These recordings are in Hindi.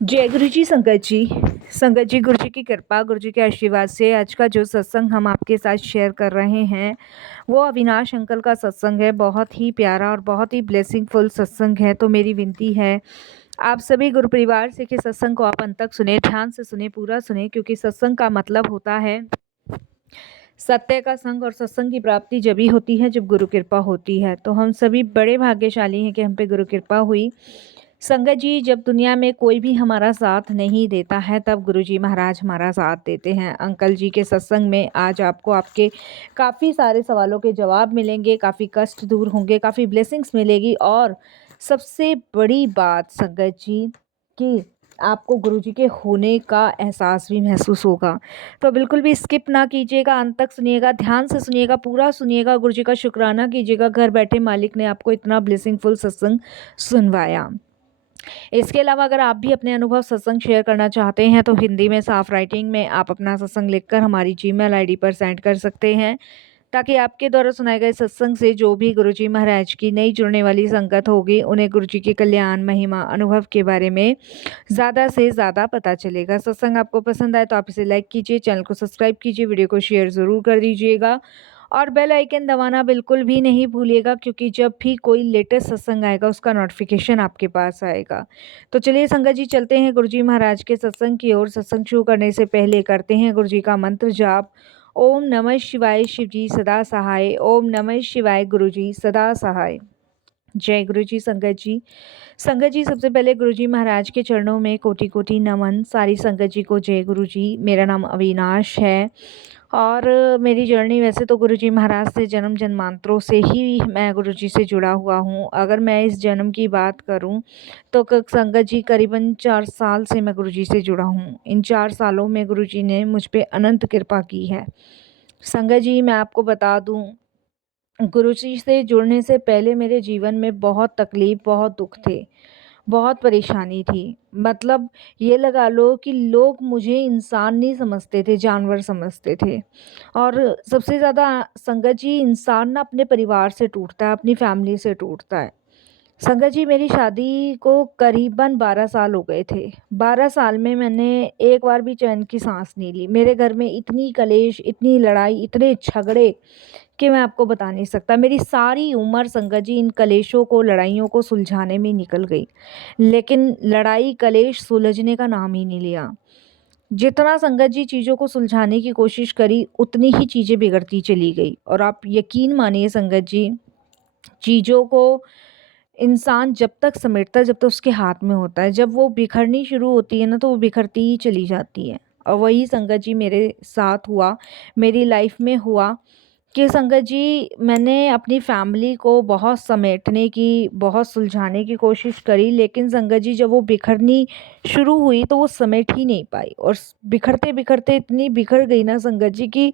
जय गुरु जी संगत जी। संगत जी, गुरु जी की कृपा, गुरु जी के आशीर्वाद से आज का जो सत्संग हम आपके साथ शेयर कर रहे हैं वो अविनाश अंकल का सत्संग है। बहुत ही प्यारा और बहुत ही ब्लेसिंगफुल सत्संग है। तो मेरी विनती है आप सभी गुरु परिवार से कि सत्संग को आप अंत तक सुने, ध्यान से सुने, पूरा सुने, क्योंकि सत्संग का मतलब होता है सत्य का संग। और सत्संग की प्राप्ति जब ही होती है जब गुरु कृपा होती है। तो हम सभी बड़े भाग्यशाली हैं कि हम पे गुरु कृपा हुई। संगत जी, जब दुनिया में कोई भी हमारा साथ नहीं देता है तब गुरुजी महाराज हमारा साथ देते हैं। अंकल जी के सत्संग में आज आपको आपके काफ़ी सारे सवालों के जवाब मिलेंगे, काफ़ी कष्ट दूर होंगे, काफ़ी ब्लेसिंग्स मिलेगी। और सबसे बड़ी बात संगत जी कि आपको गुरुजी के होने का एहसास भी महसूस होगा। तो बिल्कुल भी स्किप ना कीजिएगा, अंत तक सुनिएगा, ध्यान से सुनिएगा, पूरा सुनिएगा, गुरुजी का शुक्राना कीजिएगा, घर बैठे मालिक ने आपको इतना ब्लेसिंगफुल सत्संग सुनवाया। इसके अलावा अगर आप भी अपने अनुभव सत्संग शेयर करना चाहते हैं तो हिंदी में साफ राइटिंग में आप अपना सत्संग लिखकर हमारी जीमेल आईडी पर सेंड कर सकते हैं, ताकि आपके द्वारा सुनाए गए सत्संग से जो भी गुरुजी महाराज की नई जुड़ने वाली संगत होगी उन्हें गुरुजी की कल्याण महिमा अनुभव के बारे में ज़्यादा से ज़्यादा पता चलेगा। सत्संग आपको पसंद आए तो आप इसे लाइक कीजिए, चैनल को सब्सक्राइब कीजिए, वीडियो को शेयर ज़रूर कर दीजिएगा और बेल आइकन दबाना बिल्कुल भी नहीं भूलिएगा, क्योंकि जब भी कोई लेटेस्ट सत्संग आएगा उसका नोटिफिकेशन आपके पास आएगा। तो चलिए संगत जी, चलते हैं गुरुजी महाराज के सत्संग की ओर। सत्संग शुरू करने से पहले करते हैं गुरुजी का मंत्र जाप। ओम नमः शिवाय, शिव जी सदा सहाय। ओम नमः शिवाय, गुरुजी सदा सहाय। जय गुरु जी संगत जी। संगत जी, सबसे पहले गुरुजी महाराज के चरणों में कोटि कोटि नमन। सारी संगत जी को जय गुरु जी। मेरा नाम अविनाश है और मेरी जर्नी वैसे तो गुरुजी महाराज से जन्म जन्मांतरों से ही मैं गुरुजी से जुड़ा हुआ हूँ। अगर मैं इस जन्म की बात करूँ तो संगत जी करीबन 4 साल से मैं गुरुजी से जुड़ा हूँ। इन 4 सालों में गुरुजी ने मुझ पे अनंत कृपा की है। संगत जी, मैं आपको बता दूँ, गुरुजी से जुड़ने से पहले मेरे जीवन में बहुत तकलीफ, बहुत दुख थे, बहुत परेशानी थी। मतलब ये लगा लो कि लोग मुझे इंसान नहीं समझते थे, जानवर समझते थे। और सबसे ज़्यादा संगत जी, इंसान ना अपने परिवार से टूटता है, अपनी फैमिली से टूटता है। संगत जी, मेरी शादी को करीबन 12 साल हो गए थे। 12 साल में मैंने एक बार भी चैन की सांस नहीं ली। मेरे घर में इतनी कलेश, इतनी लड़ाई, इतने झगड़े कि मैं आपको बता नहीं सकता। मेरी सारी उम्र संगत जी इन कलेशों को, लड़ाइयों को सुलझाने में निकल गई, लेकिन लड़ाई कलेश सुलझने का नाम ही नहीं लिया। जितना संगत जी चीज़ों को सुलझाने की कोशिश करी उतनी ही चीज़ें बिगड़ती चली गई। और आप यकीन मानिए संगत जी, चीज़ों को इंसान जब तक समेटता है जब तक उसके हाथ में होता है, जब वो बिखरनी शुरू होती है ना तो वो बिखरती ही चली जाती है। और वही संगत जी मेरे साथ हुआ, मेरी लाइफ में हुआ कि संगत जी मैंने अपनी फैमिली को बहुत समेटने की, बहुत सुलझाने की कोशिश करी, लेकिन संगत जी जब वो बिखरनी शुरू हुई तो वो समेट ही नहीं पाई। और बिखरते बिखरते इतनी बिखर गई ना संगत जी कि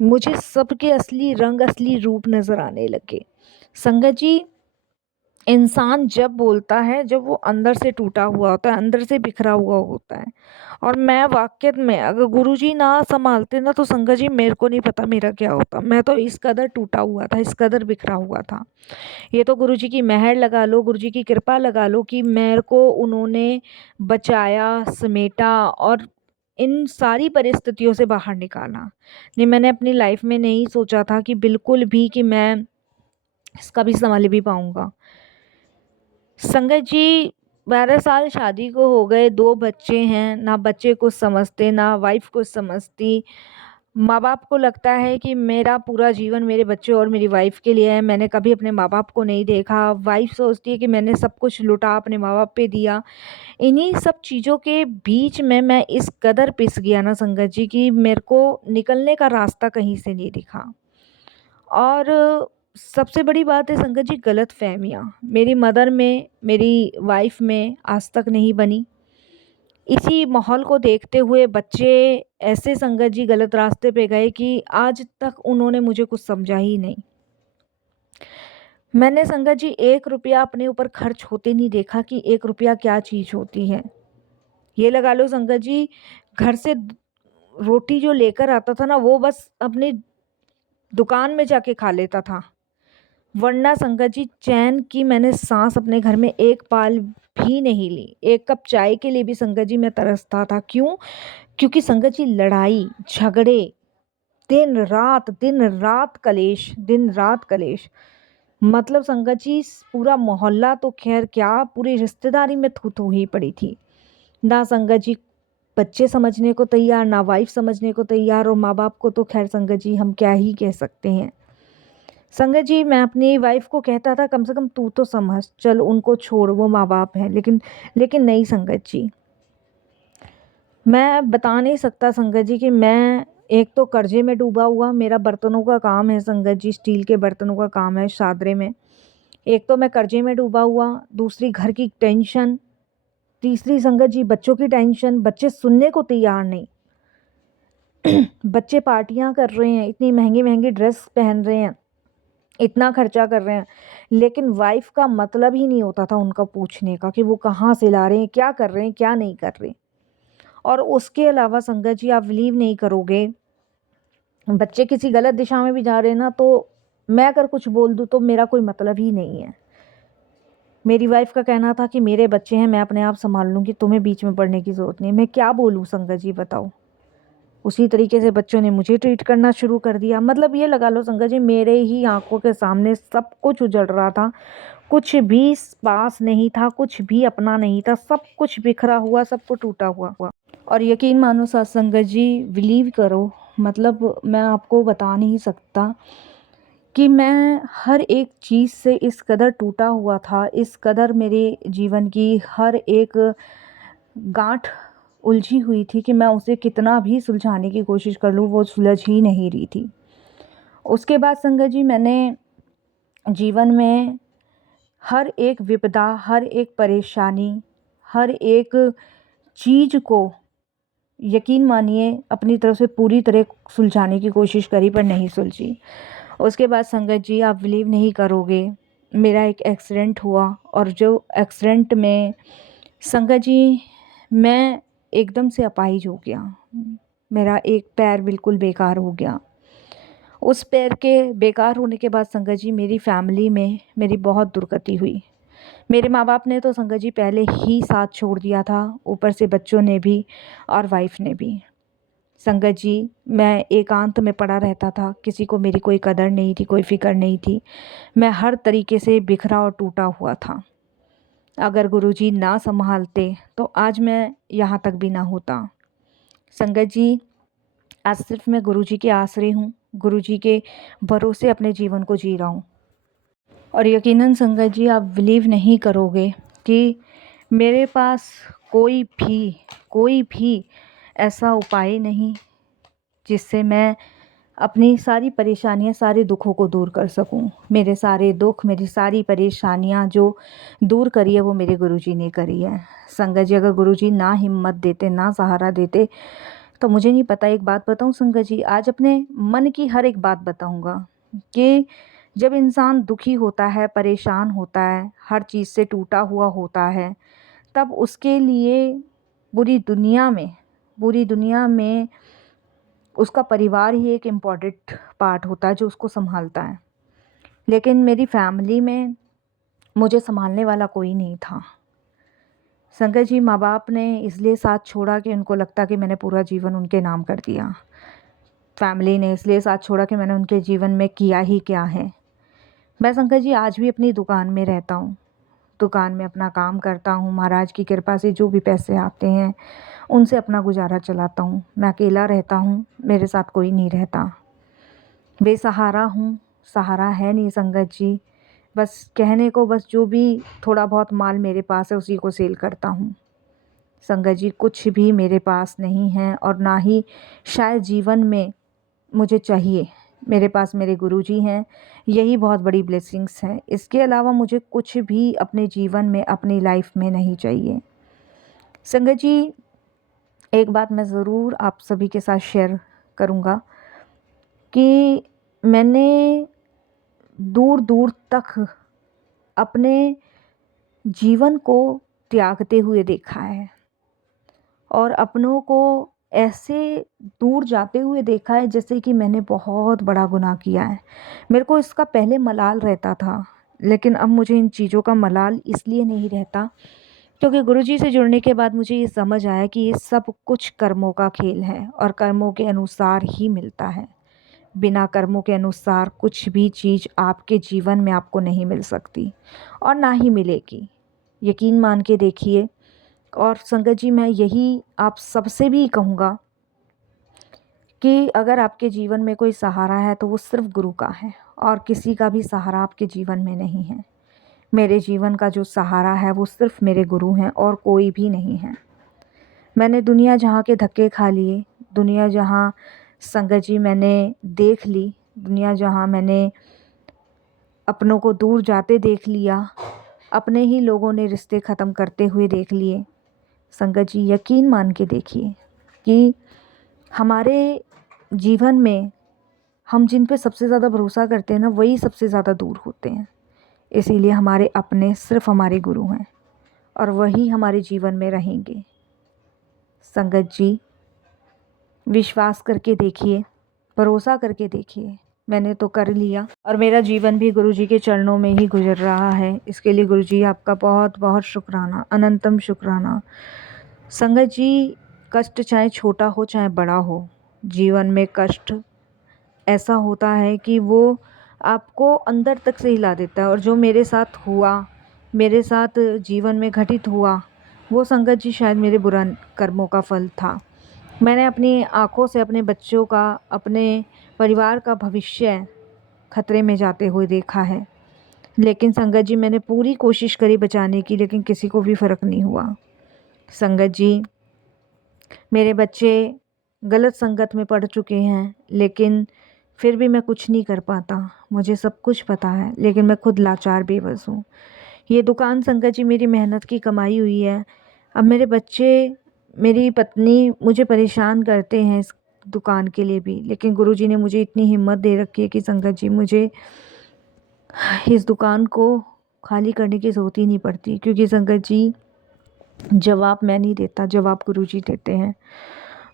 मुझे सबके असली रंग, असली रूप नज़र आने लगे। संगत जी, इंसान जब बोलता है जब वो अंदर से टूटा हुआ होता है, अंदर से बिखरा हुआ होता है। और मैं वाक़ई में अगर गुरुजी ना संभालते ना तो संगत जी मेरे को नहीं पता मेरा क्या होता। मैं तो इस कदर टूटा हुआ था, इस कदर बिखरा हुआ था। ये तो गुरुजी की मेहर लगा लो, गुरुजी की कृपा लगा लो कि मेरे को उन्होंने बचाया, समेटा और इन सारी परिस्थितियों से बाहर निकाला। नहीं, मैंने अपनी लाइफ में नहीं सोचा था कि बिल्कुल भी कि मैं इसका भी सँभाल भी पाऊँगा। संगत जी, 12 साल शादी को हो गए, 2 बच्चे हैं, ना बच्चे कुछ समझते, ना वाइफ़ कुछ समझती। माँ-बाप को लगता है कि मेरा पूरा जीवन मेरे बच्चे और मेरी वाइफ़ के लिए है, मैंने कभी अपने माँ-बाप को नहीं देखा। वाइफ़ सोचती है कि मैंने सब कुछ लुटा अपने माँ-बाप पे दिया। इन्हीं सब चीज़ों के बीच में मैं इस कदर पिस गया ना संगत जी कि मेरे को निकलने का रास्ता कहीं से नहीं दिखा। और सबसे बड़ी बात है संगत जी, गलतफ़हमियाँ मेरी मदर में, मेरी वाइफ़ में आज तक नहीं बनी। इसी माहौल को देखते हुए बच्चे ऐसे संगत जी गलत रास्ते पे गए कि आज तक उन्होंने मुझे कुछ समझा ही नहीं। मैंने संगत जी 1 रुपया अपने ऊपर खर्च होते नहीं देखा कि 1 रुपया क्या चीज़ होती है। ये लगा लो संगत जी, घर से रोटी जो लेकर आता था ना वो बस अपनी दुकान में जाके खा लेता था। वरना संगत जी चैन की मैंने सांस अपने घर में एक पल भी नहीं ली। एक कप चाय के लिए भी संगत जी मैं तरसता था। क्यों? क्योंकि संगत जी लड़ाई, झगड़े, दिन रात कलेश, दिन रात कलेश। मतलब संगत जी पूरा मोहल्ला तो ख़ैर क्या, पूरी रिश्तेदारी में थू-थू ही पड़ी थी। ना संगत जी बच्चे समझने को तैयार, ना वाइफ़ समझने को तैयार, और माँ-बाप को तो ख़ैर संगत जी हम क्या ही कह सकते हैं। संगत जी मैं अपनी वाइफ़ को कहता था कम से कम तू तो समझ, चल उनको छोड़, वो माँ-बाप हैं। लेकिन नहीं संगत जी, मैं बता नहीं सकता संगत जी कि मैं एक तो कर्ज़े में डूबा हुआ, मेरा बर्तनों का काम है संगत जी, स्टील के बर्तनों का काम है शादरे में। एक तो मैं कर्ज़े में डूबा हुआ, दूसरी घर की टेंशन, तीसरी संगत जी बच्चों की टेंशन। बच्चे सुनने को तैयार नहीं। बच्चे पार्टियाँ कर रहे हैं, इतनी महँगी-महँगी ड्रेस पहन रहे हैं, इतना खर्चा कर रहे हैं, लेकिन वाइफ़ का मतलब ही नहीं होता था उनका पूछने का कि वो कहाँ से ला रहे हैं, क्या कर रहे हैं, क्या नहीं कर रहे। और उसके अलावा संगत जी आप बिलीव नहीं करोगे, बच्चे किसी गलत दिशा में भी जा रहे हैं ना, तो मैं अगर कुछ बोल दूँ तो मेरा कोई मतलब ही नहीं है। मेरी वाइफ़ का कहना था कि मेरे बच्चे हैं, मैं अपने आप सँभाल लूँगी, तुम्हें बीच में पड़ने की ज़रूरत नहीं है। मैं क्या बोलूँ संगत जी बताओ? उसी तरीके से बच्चों ने मुझे ट्रीट करना शुरू कर दिया। मतलब ये लगा लो संगत जी मेरे ही आँखों के सामने सब कुछ उजड़ रहा था। कुछ भी पास नहीं था, कुछ भी अपना नहीं था, सब कुछ बिखरा हुआ, सब कुछ टूटा हुआ। और यकीन मानो संगत जी, बिलीव करो, मतलब मैं आपको बता नहीं सकता कि मैं हर एक चीज़ से इस कदर टूटा हुआ था, इस कदर मेरे जीवन की हर एक गाँठ उलझी हुई थी कि मैं उसे कितना भी सुलझाने की कोशिश कर लूँ, वो सुलझ ही नहीं रही थी। उसके बाद संगत जी मैंने जीवन में हर एक विपदा, हर एक परेशानी, हर एक चीज़ को यकीन मानिए अपनी तरफ से पूरी तरह सुलझाने की कोशिश करी, पर नहीं सुलझी। उसके बाद संगत जी आप बिलीव नहीं करोगे, मेरा एक एक्सीडेंट हुआ, और जो एक्सीडेंट में संगत जी मैं एकदम से अपाहिज हो गया। मेरा एक पैर बिल्कुल बेकार हो गया। उस पैर के बेकार होने के बाद संगत जी मेरी फैमिली में मेरी बहुत दुर्गति हुई। मेरे माँ-बाप ने तो संगत जी पहले ही साथ छोड़ दिया था, ऊपर से बच्चों ने भी और वाइफ़ ने भी। संगत जी मैं एकांत में पड़ा रहता था, किसी को मेरी कोई कदर नहीं थी, कोई फ़िक्र नहीं थी। मैं हर तरीके से बिखरा और टूटा हुआ था। अगर गुरुजी ना सँभालते तो आज मैं यहाँ तक भी ना होता। संगत जी आज सिर्फ़ मैं गुरुजी के आसरे हूँ, गुरुजी के भरोसे अपने जीवन को जी रहा हूँ। और यकीनन संगत जी आप बिलीव नहीं करोगे कि मेरे पास कोई भी ऐसा उपाय नहीं जिससे मैं अपनी सारी परेशानियाँ, सारे दुखों को दूर कर सकूँ। मेरे सारे दुख, मेरी सारी परेशानियाँ जो दूर करी है वो मेरे गुरुजी ने करी है। संगत जी अगर गुरुजी ना हिम्मत देते, ना सहारा देते, तो मुझे नहीं पता। एक बात बताऊँ संगत जी, आज अपने मन की हर एक बात बताऊँगा कि जब इंसान दुखी होता है, परेशान होता है, हर चीज़ से टूटा हुआ होता है, तब उसके लिए पूरी दुनिया में उसका परिवार ही एक इम्पॉर्टेंट पार्ट होता है जो उसको सँभालता है। लेकिन मेरी फैमिली में मुझे सँभालने वाला कोई नहीं था। संगत जी माँ-बाप ने इसलिए साथ छोड़ा कि उनको लगता कि मैंने पूरा जीवन उनके नाम कर दिया। फैमिली ने इसलिए साथ छोड़ा कि मैंने उनके जीवन में किया ही क्या है। मैं संगत जी आज भी अपनी दुकान में रहता हूँ। दुकान में अपना काम करता हूँ, महाराज की कृपा से जो भी पैसे आते हैं, उनसे अपना गुज़ारा चलाता हूँ। मैं अकेला रहता हूँ, मेरे साथ कोई नहीं रहता। बेसहारा हूँ, सहारा है नहीं संगत जी। बस कहने को बस जो भी थोड़ा बहुत माल मेरे पास है उसी को सेल करता हूँ। संगत जी कुछ भी मेरे पास नहीं है और ना ही शायद जीवन में मुझे चाहिए। मेरे पास मेरे गुरुजी हैं, यही बहुत बड़ी ब्लेसिंग्स है। इसके अलावा मुझे कुछ भी अपने जीवन में, अपनी लाइफ में नहीं चाहिए। संगत जी एक बात मैं ज़रूर आप सभी के साथ शेयर करूँगा कि मैंने दूर-दूर तक अपने जीवन को त्यागते हुए देखा है और अपनों को ऐसे दूर जाते हुए देखा है जैसे कि मैंने बहुत बड़ा गुनाह किया है। मेरे को इसका पहले मलाल रहता था, लेकिन अब मुझे इन चीज़ों का मलाल इसलिए नहीं रहता क्योंकि गुरुजी से जुड़ने के बाद मुझे ये समझ आया कि ये सब कुछ कर्मों का खेल है और कर्मों के अनुसार ही मिलता है। बिना कर्मों के अनुसार कुछ भी चीज़ आपके जीवन में आपको नहीं मिल सकती और ना ही मिलेगी। यकीन मान के देखिए। और संगत जी, मैं यही आप सबसे भी कहूँगा कि अगर आपके जीवन में कोई सहारा है तो वो सिर्फ गुरु का है और किसी का भी सहारा आपके जीवन में नहीं है। मेरे जीवन का जो सहारा है वो सिर्फ मेरे गुरु हैं और कोई भी नहीं है। मैंने दुनिया जहाँ के धक्के खा लिए, दुनिया जहाँ संगत जी मैंने देख ली, दुनिया जहाँ मैंने अपनों को दूर जाते देख लिया, अपने ही लोगों ने रिश्ते ख़त्म करते हुए देख लिए। संगत जी, यकीन मान के देखिए कि हमारे जीवन में हम जिन पे सबसे ज़्यादा भरोसा करते हैं ना, वही सबसे ज़्यादा दूर होते हैं। इसीलिए हमारे अपने सिर्फ हमारे गुरु हैं और वही हमारे जीवन में रहेंगे। संगत जी, विश्वास करके देखिए, भरोसा करके देखिए। मैंने तो कर लिया और मेरा जीवन भी गुरुजी के चरणों में ही गुजर रहा है। इसके लिए गुरुजी आपका बहुत बहुत शुक्राना, अनंतम शुक्राना। संगत जी, कष्ट चाहे छोटा हो चाहे बड़ा हो, जीवन में कष्ट ऐसा होता है कि वो आपको अंदर तक से हिला देता है। और जो मेरे साथ हुआ, मेरे साथ जीवन में घटित हुआ, वो संगत जी शायद मेरे बुरा कर्मों का फल था। मैंने अपनी आँखों से अपने बच्चों का, अपने परिवार का भविष्य खतरे में जाते हुए देखा है। लेकिन संगत जी, मैंने पूरी कोशिश करी बचाने की, लेकिन किसी को भी फ़र्क नहीं हुआ। संगत जी, मेरे बच्चे गलत संगत में पड़ चुके हैं, लेकिन फिर भी मैं कुछ नहीं कर पाता। मुझे सब कुछ पता है, लेकिन मैं खुद लाचार बेबस हूँ। ये दुकान संगत जी मेरी मेहनत की कमाई हुई है। अब मेरे बच्चे, मेरी पत्नी मुझे परेशान करते हैं इस दुकान के लिए भी, लेकिन गुरुजी ने मुझे इतनी हिम्मत दे रखी है कि संगत जी मुझे इस दुकान को खाली करने की ज़रूरत ही नहीं पड़ती। क्योंकि संगत जी, जवाब मैं नहीं देता, जवाब गुरुजी देते हैं।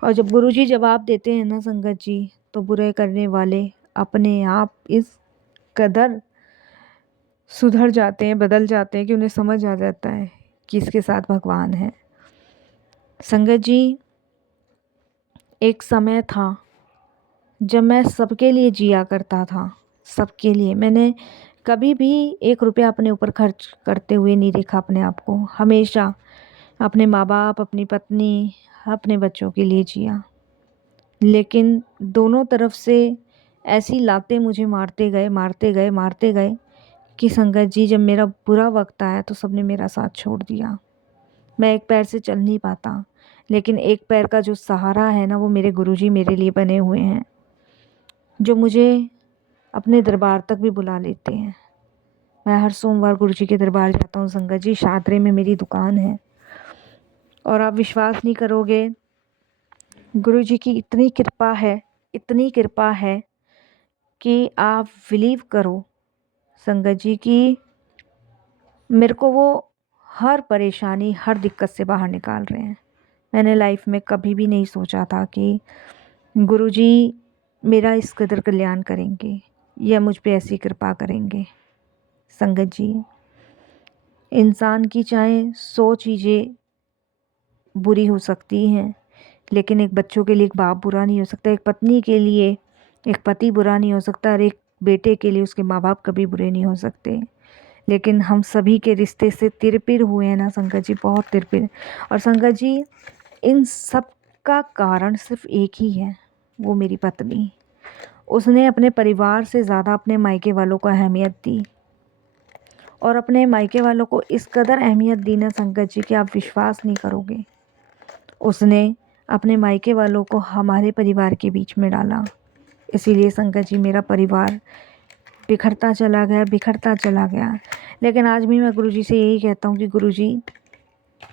और जब गुरुजी जवाब देते हैं ना संगत जी, तो बुरे करने वाले अपने आप इस कदर सुधर जाते हैं, बदल जाते हैं कि उन्हें समझ आ जाता है कि इसके साथ भगवान है। संगत जी, एक समय था जब मैं सबके लिए जिया करता था, सबके लिए। मैंने कभी भी 1 रुपया अपने ऊपर खर्च करते हुए नहीं देखा अपने आप को। हमेशा अपने माँ बाप, अपनी पत्नी, अपने बच्चों के लिए जिया। लेकिन दोनों तरफ से ऐसी लातें मुझे मारते गए, मारते गए, मारते गए कि संगत जी, जब मेरा बुरा वक्त आया तो सबने मेरा साथ छोड़ दिया। मैं एक पैर से चल नहीं पाता, लेकिन एक पैर का जो सहारा है ना, वो मेरे गुरुजी मेरे लिए बने हुए हैं, जो मुझे अपने दरबार तक भी बुला लेते हैं। मैं हर सोमवार गुरुजी के दरबार जाता हूँ संगत जी। शादरे में मेरी दुकान है और आप विश्वास नहीं करोगे, गुरुजी की इतनी कृपा है, इतनी कृपा है कि आप बिलीव करो संगत जी कि मेरे को वो हर परेशानी, हर दिक्कत से बाहर निकाल रहे हैं। मैंने लाइफ में कभी भी नहीं सोचा था कि गुरुजी मेरा इस कदर कल्याण करेंगे या मुझ पे ऐसी कृपा करेंगे। संगत जी, इंसान की चाहे 100 चीज़ें बुरी हो सकती हैं, लेकिन एक बच्चों के लिए एक बाप बुरा नहीं हो सकता, एक पत्नी के लिए एक पति बुरा नहीं हो सकता, और एक बेटे के लिए उसके माँ बाप कभी बुरे नहीं हो सकते। लेकिन हम सभी के रिश्ते से तिरपिर हुए हैं ना संगत जी, बहुत तिरपिर। और संगत जी, इन सब का कारण सिर्फ एक ही है, वो मेरी पत्नी। उसने अपने परिवार से ज़्यादा अपने मायके वालों को अहमियत दी, और अपने मायके वालों को इस कदर अहमियत दी ना संगत जी कि आप विश्वास नहीं करोगे। उसने अपने मायके वालों को हमारे परिवार के बीच में डाला। इसीलिए संगत जी, मेरा परिवार बिखरता चला गया, बिखरता चला गया। लेकिन आज भी मैं गुरुजी से यही कहता हूँ कि गुरुजी,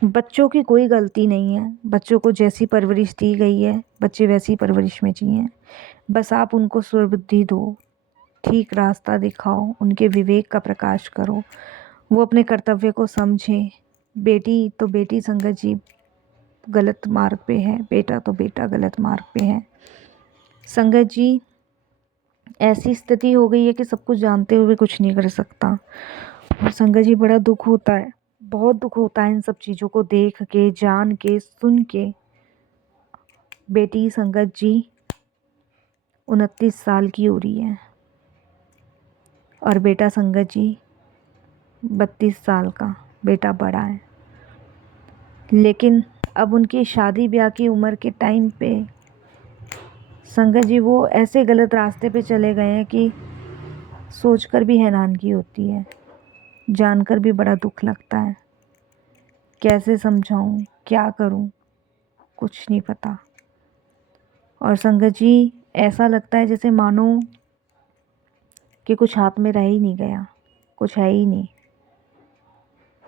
बच्चों की कोई गलती नहीं है। बच्चों को जैसी परवरिश दी गई है, बच्चे वैसी परवरिश में जिए। बस आप उनको सुरबुद्धि दो, ठीक रास्ता दिखाओ, उनके विवेक का प्रकाश करो, वो अपने कर्तव्य को समझें। बेटी तो बेटी संगत जी गलत मार्ग पे है, बेटा तो बेटा गलत मार्ग पे है। संगत जी, ऐसी स्थिति हो गई है कि सब कुछ जानते हुए कुछ नहीं कर सकता। और संगत जी, बड़ा दुख होता है बहुत दुख होता है इन सब चीज़ों को देख के, जान के, सुन के। बेटी संगत जी 29 साल की हो रही है और बेटा संगत जी 32 साल का। बेटा बड़ा है, लेकिन अब उनकी शादी ब्याह की उम्र के टाइम पे संगत जी वो ऐसे गलत रास्ते पे चले गए हैं कि सोचकर भी हैरानगी होती है, जानकर भी बड़ा दुख लगता है। कैसे समझाऊं, क्या करूं, कुछ नहीं पता। और संगत जी ऐसा लगता है जैसे मानो कि कुछ हाथ में रह ही नहीं गया, कुछ है ही नहीं।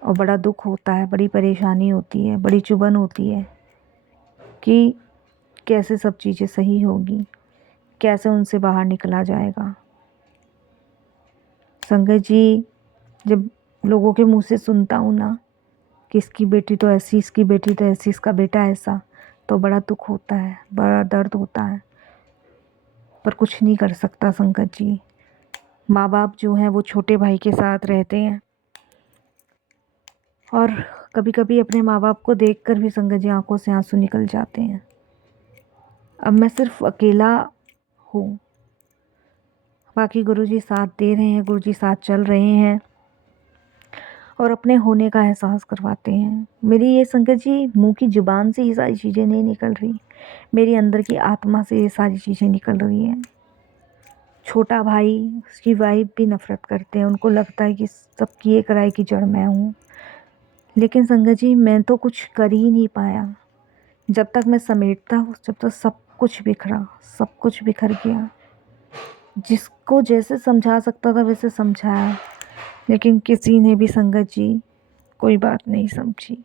और बड़ा दुख होता है, बड़ी परेशानी होती है, बड़ी चुभन होती है कि कैसे सब चीज़ें सही होगी, कैसे उनसे बाहर निकला जाएगा। संगत जी जब लोगों के मुंह से सुनता हूँ ना कि इसकी बेटी तो ऐसी, इसकी बेटी तो ऐसी, इसका बेटा ऐसा, तो बड़ा दुख होता है, बड़ा दर्द होता है। पर कुछ नहीं कर सकता संगत जी। माँ बाप जो हैं वो छोटे भाई के साथ रहते हैं और कभी कभी अपने माँ बाप को देखकर भी संगत जी आंखों से आंसू निकल जाते हैं। अब मैं सिर्फ अकेला हूँ, बाकी गुरुजी साथ दे रहे हैं, गुरुजी साथ चल रहे हैं और अपने होने का एहसास करवाते हैं। मेरी ये संगत जी मुंह की ज़ुबान से ये सारी चीज़ें नहीं निकल रही, मेरी अंदर की आत्मा से ये सारी चीज़ें निकल रही हैं। छोटा भाई, उसकी वाइफ भी नफ़रत करते हैं, उनको लगता है कि सबकी ये कड़ाई की जड़ मैं हूँ। लेकिन संगत जी मैं तो कुछ कर ही नहीं पाया। जब तक मैं समेटता हूँ, जब तक सब कुछ बिखरा, सब कुछ बिखर गया। जिसको जैसे समझा सकता था वैसे समझाया, लेकिन किसी ने भी संगत जी कोई बात नहीं समझी।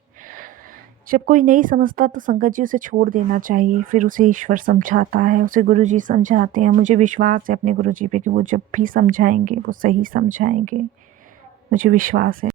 जब कोई नहीं समझता तो संगत जी उसे छोड़ देना चाहिए, फिर उसे ईश्वर समझाता है, उसे गुरुजी समझाते हैं। मुझे विश्वास है अपने गुरुजी पे कि वो जब भी समझाएंगे वो सही समझाएंगे, मुझे विश्वास है।